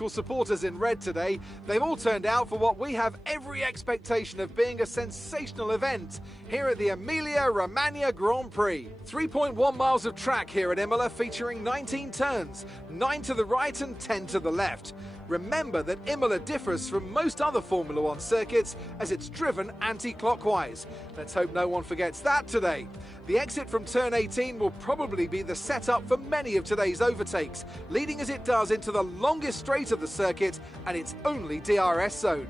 local supporters in red today. They've all turned out for what we have every expectation of being a sensational event here at the Emilia-Romagna Grand Prix. 3.1 miles of track here at Imola, featuring 19 turns, 9 to the right and 10 to the left. Remember that Imola differs from most other Formula One circuits as it's driven anti-clockwise. Let's hope no one forgets that today. The exit from turn 18 will probably be the setup for many of today's overtakes, leading as it does into the longest straight of the circuit and its only DRS zone.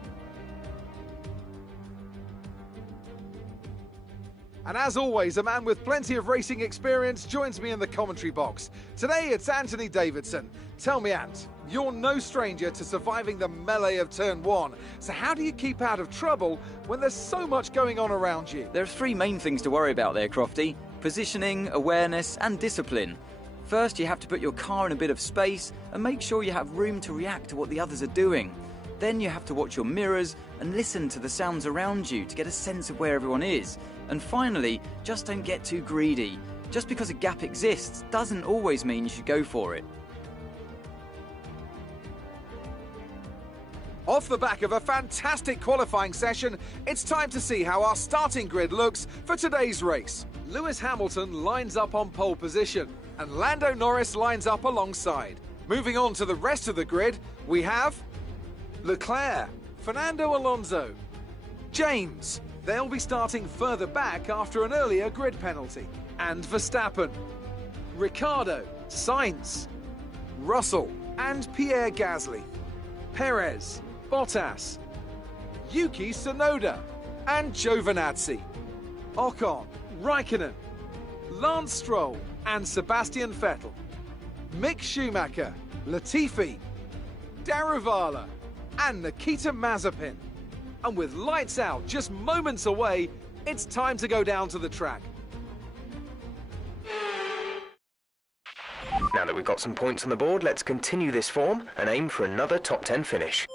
And as always, a man with plenty of racing experience joins me in the commentary box. Today it's Anthony Davidson. Tell me, Ant, you're no stranger to surviving the melee of turn 1. So how do you keep out of trouble when there's so much going on around you? There are 3 main things to worry about there, Crofty. Positioning, awareness and discipline. First, you have to put your car in a bit of space and make sure you have room to react to what the others are doing. Then you have to watch your mirrors and listen to the sounds around you to get a sense of where everyone is. And finally, just don't get too greedy. Just because a gap exists doesn't always mean you should go for it. Off the back of a fantastic qualifying session, it's time to see how our starting grid looks for today's race. Lewis Hamilton lines up on pole position, and Lando Norris lines up alongside. Moving on to the rest of the grid, we have Leclerc, Fernando Alonso, James. They'll be starting further back after an earlier grid penalty. And Verstappen, Ricciardo, Sainz, Russell and Pierre Gasly, Perez, Bottas, Yuki Tsunoda and Giovinazzi, Ocon, Raikkonen, Lance Stroll and Sebastian Vettel, Mick Schumacher, Latifi, Daruvala and Nikita Mazepin. And with lights out just moments away, it's time to go down to the track. Now that we've got some points on the board, let's continue this form and aim for another top 10 finish.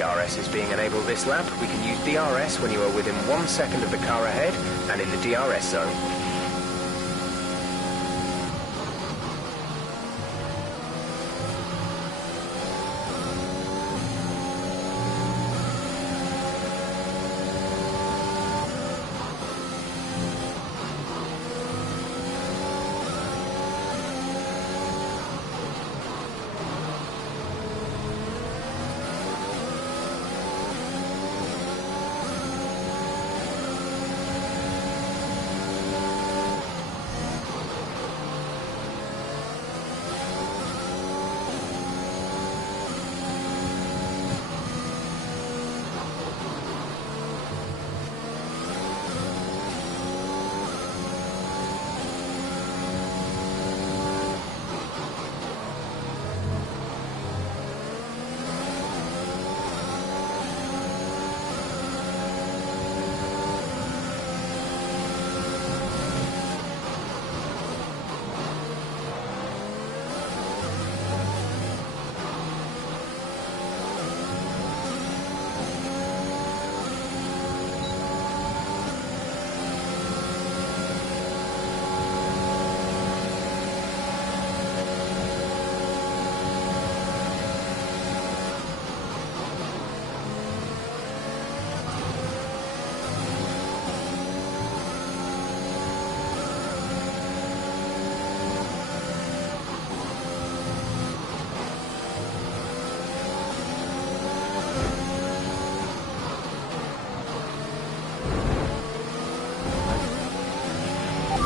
DRS is being enabled this lap. We can use DRS when you are within 1 second of the car ahead and in the DRS zone.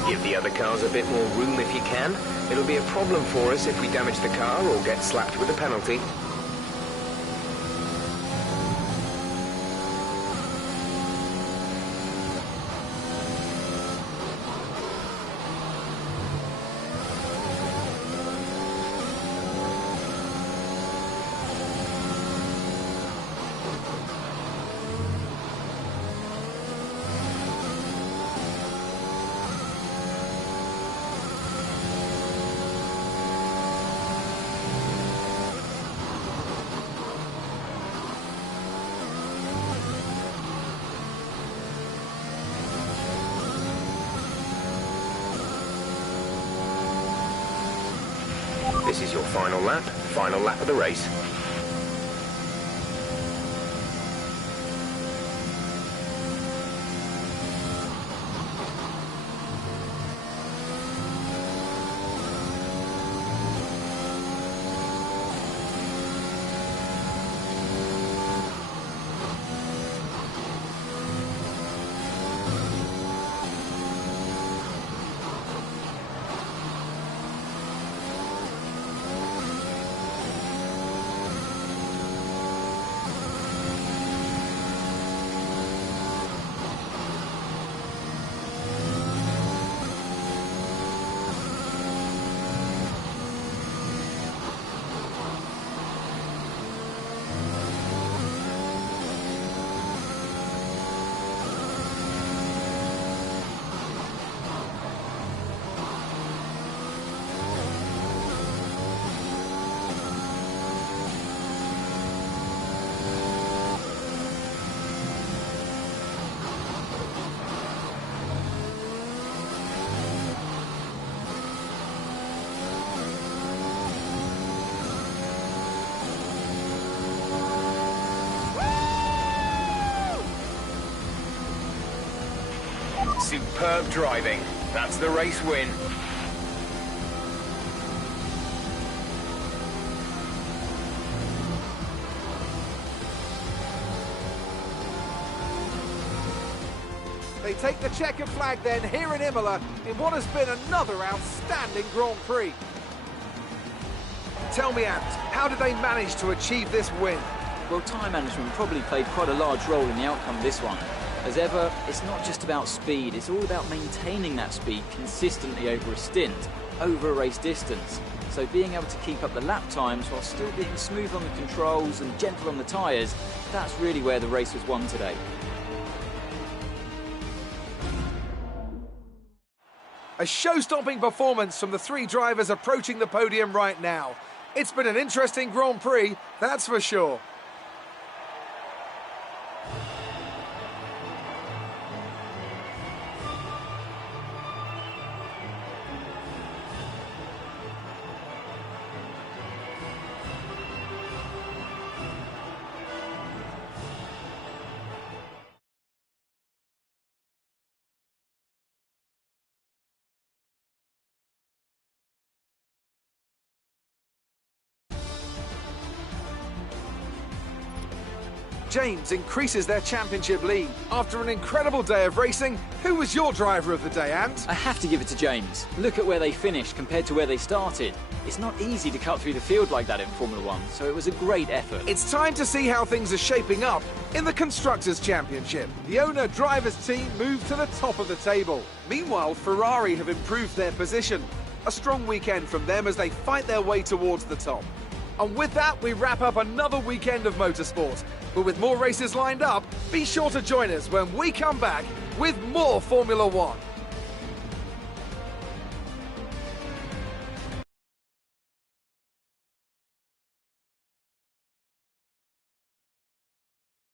Give the other cars a bit more room if you can. It'll be a problem for us if we damage the car or get slapped with a penalty. This is your final lap of the race. Superb driving. That's the race win. They take the checkered flag then here in Imola in what has been another outstanding Grand Prix. Tell me, Ant, how did they manage to achieve this win? Well, time management probably played quite a large role in the outcome of this one. As ever, it's not just about speed, it's all about maintaining that speed consistently over a stint, over a race distance. So being able to keep up the lap times while still being smooth on the controls and gentle on the tyres, that's really where the race was won today. A show-stopping performance from the three drivers approaching the podium right now. It's been an interesting Grand Prix, that's for sure. James increases their championship lead. After an incredible day of racing, who was your driver of the day, Ant? I have to give it to James. Look at where they finished compared to where they started. It's not easy to cut through the field like that in Formula 1, so it was a great effort. It's time to see how things are shaping up in the Constructors' Championship. The owner drivers team moved to the top of the table. Meanwhile, Ferrari have improved their position. A strong weekend from them as they fight their way towards the top. And with that, we wrap up another weekend of motorsport. But with more races lined up, be sure to join us when we come back with more Formula 1.